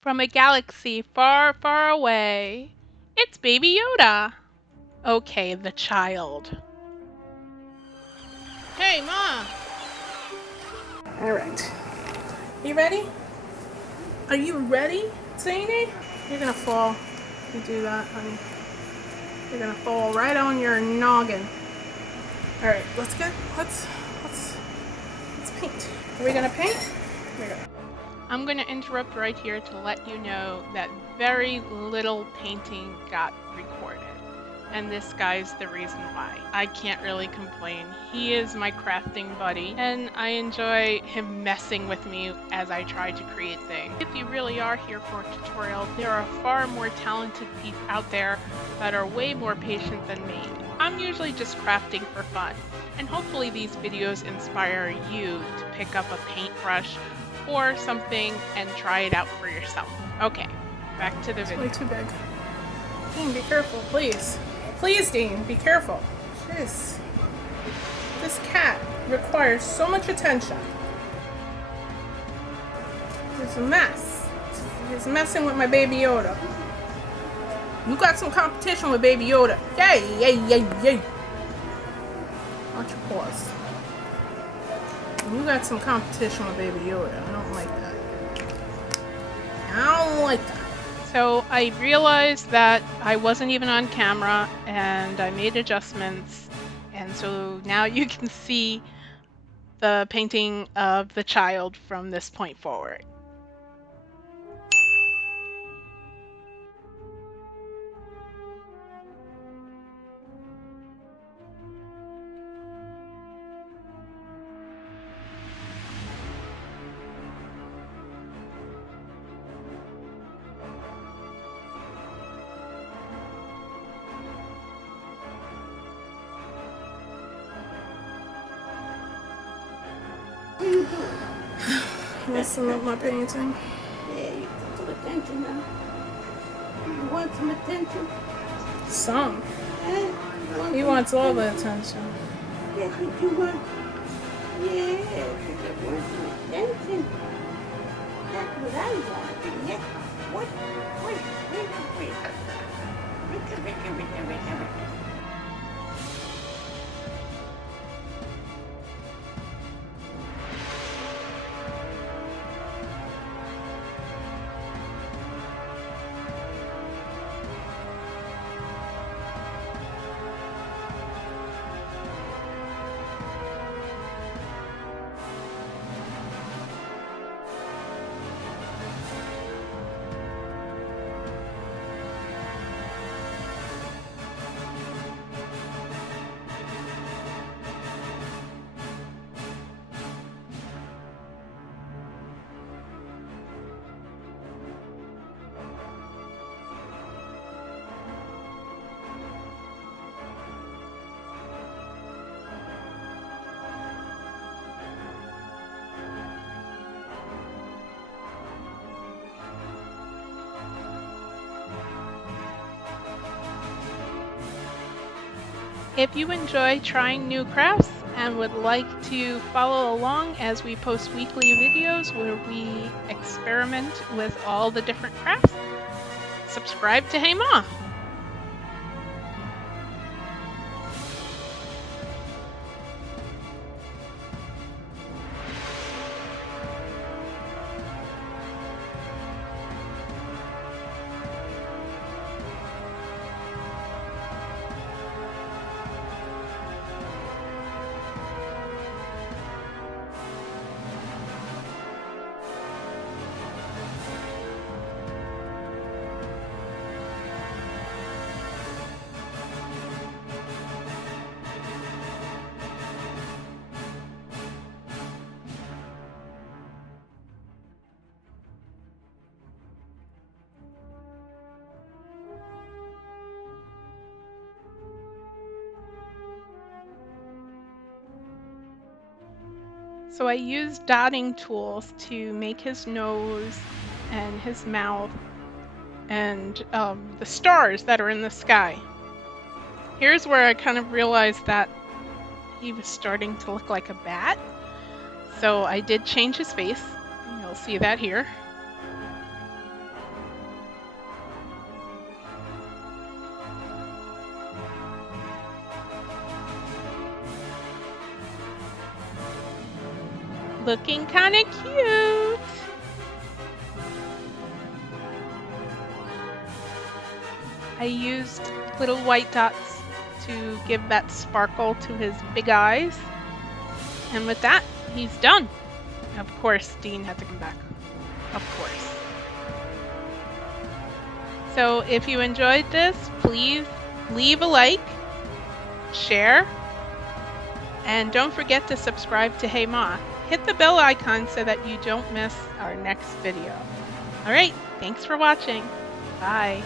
From a galaxy far, far away, it's Baby Yoda. Okay, the child. Hey, Mom! Alright. You ready? Are you ready, Zany? You're gonna fall if you do that, honey. You're gonna fall right on your noggin. Alright, let's paint. Are we gonna paint? Here we go. I'm going to interrupt right here to let you know that very little painting got recorded. And this guy's the reason why. I can't really complain. He is my crafting buddy, and I enjoy him messing with me as I try to create things. If you really are here for a tutorial, there are far more talented people out there that are way more patient than me. I'm usually just crafting for fun, and hopefully these videos inspire you to pick up a paintbrush or something and try it out for yourself. Okay, back to the video. It's way too big. Dean, be careful, please. Please, Dean, be careful. Jeez. This cat requires so much attention. It's a mess. He's messing with my Baby Yoda. You got some competition with Baby Yoda. Yay, yay, yay, yay. Watch your paws. You got some competition with Baby Yoda. I don't like that. I don't like that. So I realized that I wasn't even on camera and I made adjustments. And so now you can see the painting of the child from this point forward. What are you doing? Messing up my painting. Yeah, you want some attention now. You want some attention? Some. Yeah, He wants all the attention. That's what you want? Yeah, you want some attention. That's what I want. Yeah. What? Wait. Ricka. If you enjoy trying new crafts and would like to follow along as we post weekly videos where we experiment with all the different crafts, subscribe to Hey Maaa. So I used dotting tools to make his nose and his mouth and the stars that are in the sky. Here's where I kind of realized that he was starting to look like a bat. So I did change his face. You'll see that here. Looking kind of cute. I used little white dots to give that sparkle to his big eyes. And with that, he's done. Of course, Dean had to come back. Of course. So if you enjoyed this, please leave a like, share, and don't forget to subscribe to Hey Maaa. Hit the bell icon so that you don't miss our next video. All right, thanks for watching. Bye.